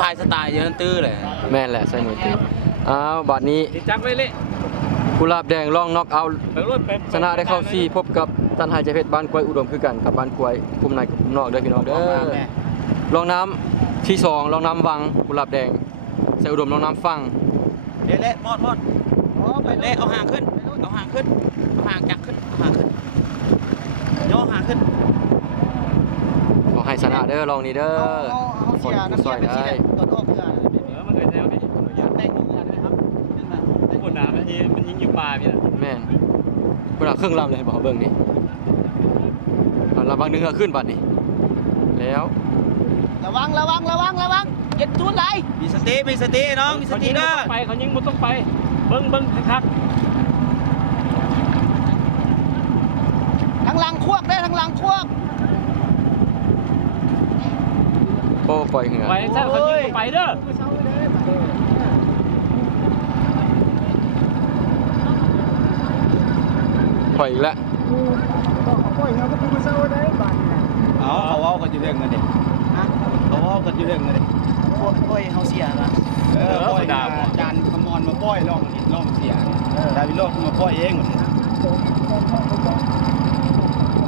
พายสไตล์เยอะตื้อเลยแม่นแหละใส่มือตีอ้าวบัดนี้จับไว้เลยกุหลาบแดงลองน็อกเอาท์ชนะได้เข้า4พบกับตันหายใจเพชรบ้านกล้วยอุดมคือกันกับบ้านกล้วยกลุ่มในกลุ่มนอกเด้อพี่น้องเด้อลองน้ำที่2ลองน้ำวังกุหลาบแดงใส่อุดมลองน้ำฟังเละมอดเละเอาห่างขึ้นเอาห่างขึ้นเอาห่างจักขึ้นเอาห่างขึ้นย่อห่างขึ้นขอให้ชนะเด้อลองนี้เด้อคนผู้ซอยได้มันเกิดแนวนี้แต่งงานเลยครับบนน้ำมันยิงอยู่ปลาพี่นะแม่นคุณเอาเครื่องลำเลยบอกเบิ่งนี่ลำบางนึงก็ขึ้นบัดนี้แล้วระวังเจ็ดทุนไหลมีสติน้องมีสติเด้อไปเขายิงมันต้องไปเบิ้งคักทางหลังควบได้ทางหลังควบโป้ปล่อยเหงื่อไปซะเขายิงไปเด้อปล่อยอีกแล้วเขาว่ากันอยู่เรื่องเงินดิเขาว่ากันอยู่เรื่องเงินดิโอ้ยเขาเสียนะปล่อยจานคำนวณมาปล่อยล่องเสียดาวิโลมาปล่อยเอง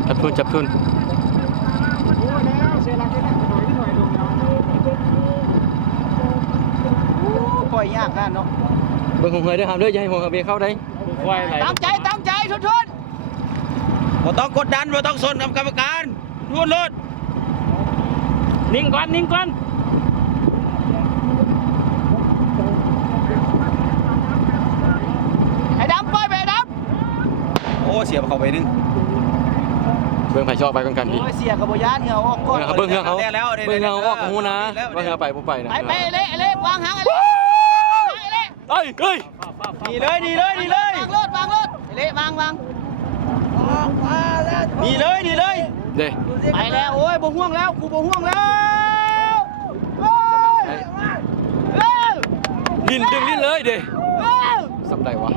จับทุนปล่อยยากนะเนาะเบิ่งหงเฮยด้วยครับเด้ออย่าให้หงเฮยเข้าได้ตั้งใจทุนบ่ต้องกดดันบ่ต้องสนกับกรรมการทุนรถนิ่งก่อนไอ้ดำปล่อยไปดำโอ้เสียบเข้าไปนึงเบิ่งไผ่ชอบไปกันดีเสียกับโบยานเหงาออกก่อนเบิ่งเหงาเขาออกหูนะว่าเหงาไปบ่ไปนะไปเละวางหางเละเฮ้ยดีเลยวางรถเละวางดีเลยเด้ไปแล้วโอ้ยบ่ห่วงแล้วกูบ่ห่วงแล้วลิ้นดึงลิ้นเลยเด้สำได้วะ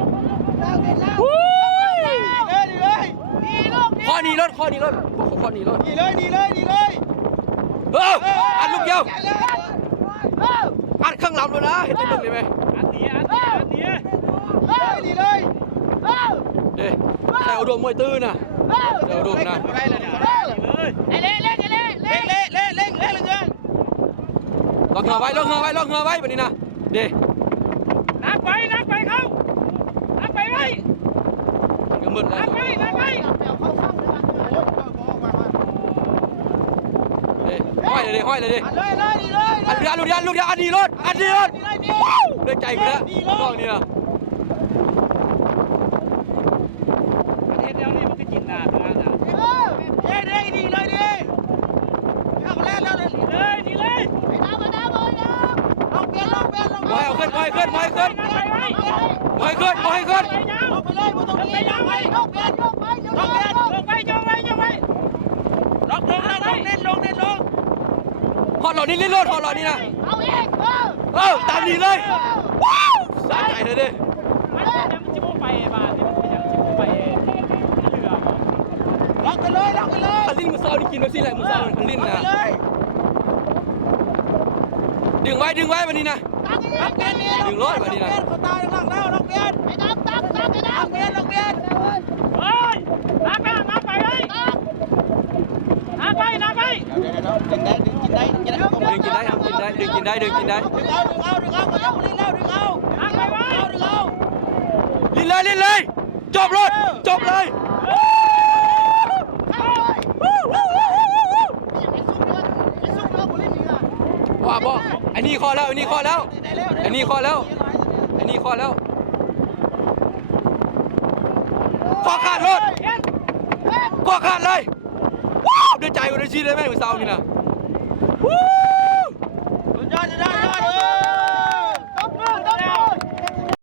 ข้อนี้รถข้อนี้รถดีเลยอัดลูกเดียวอัดข้างหลังเลยนะเห็นตึงเลยไหมอันนี้ดีเลยเด้แต่อุดมมวยตื้อนะแต่อุดมนะเละล็อกเงาไว้แบบนี้นะเด้นักไปเข้านักไปไว้ก็มืดแล้วนักไปห้อยเลยดิอันลูกเดียวอันนี้รถได้ใจกูแล้วรอบนี้นะประเทศเดียวนี่มันคือจินดาทางอ่ะดีเลยเข้ามาแล้วดีเลย ไอ้ดำลองเปลี่ยนเอาขึ้นไปเลยบ่ต้องนี้ลงเปลี่ยนลงหอดหลอดนี่หอดหลอดนี่นะ เอาอีกตามนี้เลยว้าวสะใจเลยดิมันจิโมไปบ้านนี่มันยังจิโมไปเรือล็อกกันเลยคันลิ้นมือซ้ายนี่กินแบบนี้แหละมือซ้ายคันลิ้นนะดึงไว้วันนี้นะดึงรถวันนี้นะเขาตายข้างหลังแล้วล็อกเปลี่ยนไอ้ดำตั้งไอ้ดำล็อกเปลี่ยนเฮ้ยนักไปเลยนักไปดึงได้ดึงกินได้ดึงเอาดึงเอาเขานักไปไว้ลิ้นเลยจบเลย ว่าบอกไอ้นี่ข้อแล้วข้อขาดรถข้อขาดเลยว้าวด้วยใจวันนี้ชีได้ไหมมือเสานี่นะยอด